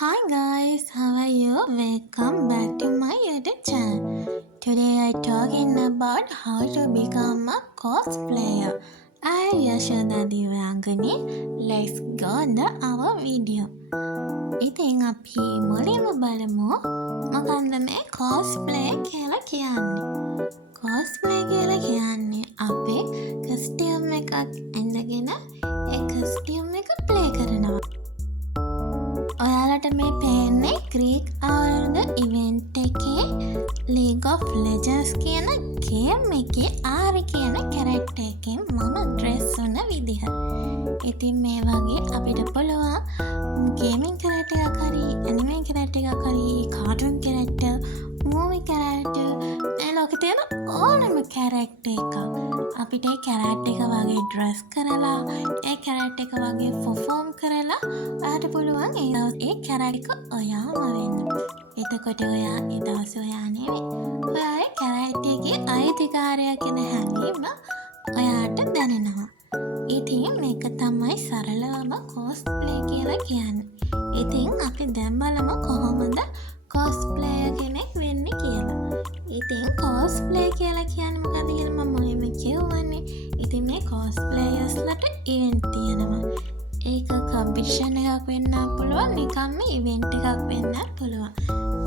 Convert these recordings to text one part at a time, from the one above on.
Hi guys, how are you? Welcome back to my YouTube channel. Today I'm talking about how to become a cosplayer. I am Yashoda Divangani. Let's go on our video. ඉතින් අපි මුලින්ම බලමු මොකක්ද මේ cosplay කියලා කියන්නේ. cosplay කියලා කියන්නේ අපි costume එකක් ඇඳගෙන ඒ costume එක play කරනවා. ඔයාලට මේ පේන්නේ ග්‍රීක් අවුරුදු ඉවෙන්ට් එකේ League of Legends කියන ගේම් එකේ ආරි කියන කැරක්ටර් එකෙන් මම ඩ්‍රෙස් වුණ විදිහ. ඉතින් මේ වගේ අපිට පුළුවන් ගේමින් කැරක්ටර් එකක් හරි, ඇනිමේ කැරක්ටර් එකක් හරි, කාටුන් කැරක්ටර්, මූවි කැරක්ටර්, මේ ලෝකේ තියෙන ඕනම කැරක්ටර් එකක් අපිට ඒ කැරක්ටර් එක වගේ ඩ්‍රෙස් කරලා, ඒ කැරක්ටර් එක වගේ පර්ෆෝම් කරලා ඔයාට පුළුවන් ඒ කැරක්ටර් එක ඔයාම වෙන්න. එතකොට ඔයා ඒ දවසේ ඔයා නෙවෙයි. ඔයා ඒ කැරක්ටර් එකේ අයිතිකාරයා කියන හැඟීම ඔයාට දැනෙනවා. ඉතින් මේක තමයි සරලවම cosplay කියලා කියන්නේ. ඉතින් අපි දැන් බලමු කොහොමද cosplayer කෙනෙක් වෙන්නේ කියලා. ඉතින් cosplay කියලා කියන්නේ මොකක්ද කියලා මම මුලින්ම කියවන්නේ. ඉතින් මේ cosplayerස්ලට event තියෙනවා. ඒක කම්පිටිෂන් එකක් වෙන්න පුළුවන්, නිකම්ම event එකක් වෙන්න පුළුවන්.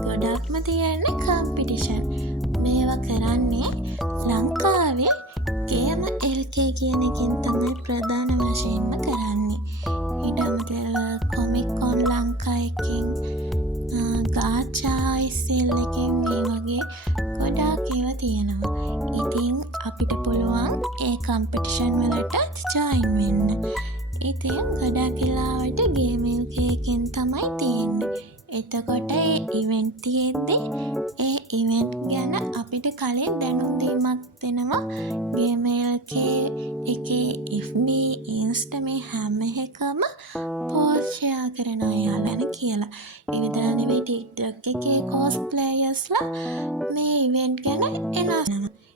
ගොඩක්ම තියෙන්නේ කම්පිටිෂන්. මේවා කරන්නේ ලංකාවේ ගේම LK කියන එකෙන් තමයි ප්‍රධාන වශයෙන්ම කරන්නේ. ඊට අමතරව කොමික්-කොන් ලංකා එකෙන්, ගාචා SL එකෙන් මේ වගේ ගොඩාක් ඒවා තියෙනවා. ඉතින් අපිට පුළුවන් ඒ කම්පිටිෂන් වලට ජොයින් වෙන්න. ඉතින් ගොඩක් වෙලාවට ගේම් LK එකෙන් තමයි තියෙන්නේ. එතකොට ඒ ඉවෙන්ට් තියෙද්දී ඒ ඉවෙන්ට් ගැන අපිට කලින් දැනුම් දීමක් දෙනවා. ගේම් LK එකේ FB, Insta මේ හැම එකම පෝස්ට් ෂෙයා කරනවා යාළුවන කියලා. ඒ විතර නෙවෙයි TikTok එකේ cosplayerස්ලා මේ ඉවෙන්ට් ගැන එනවා.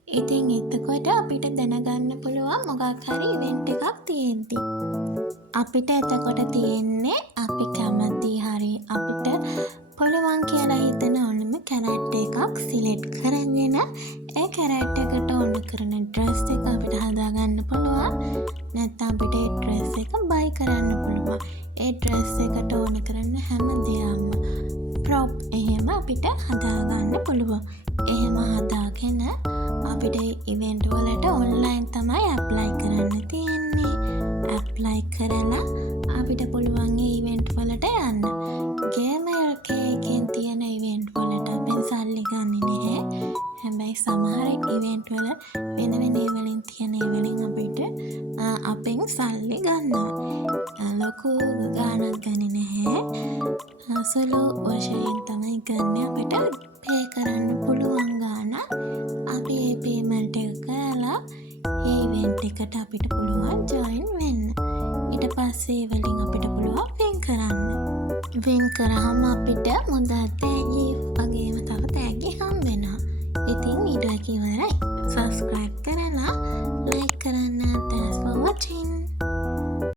ඉතින් එතකොට අපිට දැනගන්න පුළුවන් මොකක් හරි ඉවෙන්ට් එකක් තියෙද්දි. අපිට එතකොට තියෙන්නේ අපි කැමති හරි අපිට පුළුවන් කියලා හිතන ඕනම කැරක්ටර් එකක් සිලෙක්ට් කරගෙන ඒ කැරක්ටර් එකට ඕන කරන ඩ්‍රෙස් එක අපිට හදාගන්න පුළුවන්. නැත්නම් අපිට ඒ ඩ්‍රෙස් එක බයි කරන්න පුළුවන්. ඒ ඩ්‍රෙස් එකට ඕන කරන හැම දෙයක්ම ප්‍රොප් එහෙම අපිට හදාගන්න පුළුවන්. එහෙම හදාගෙන අපිට ඉවෙන්ට් වලට ඔන්ලයින් තමයි ඇප්ලයි කරන්න තියෙන්නේ. ඇප්ලයි කරලා අපිට පුළුවන් ඒ ඉවෙන්ට් වලට යන්න. ගේම් LK එකෙන් තියෙන ඉවෙන්ට් වලට අපි සල්ලි ගන්නේ නැහැ. හැබැයි සමහර ඉවෙන්ට් වල වෙන වෙන වලින් තියෙන වලින් අපිට අපෙන් සල්ලි ගන්නවා. ලොකු ගාණක් ගන්නේ නැහැ. සුළු වශයෙන් තමයි ගන්න. අපිට පේ කරන්න පුළුවන් ගාණ අපි ඒ පේමන්ට් එක කරලා ඒ ඉවෙන්ට් එකට අපිට පුළුවන් ජොයින් වෙන්න. ඊට පස්සේ වලින් අපිට පුළුවන් වෙන් කරන්න. වෙන් කරාම අපිට මුදල් තෑගි වගේම තව තෑගි හම්බ වෙනවා. ඉතින් වීඩියෝ එක ඉවරයි. subscribe කරලා like කරන්න. Thanks for watching.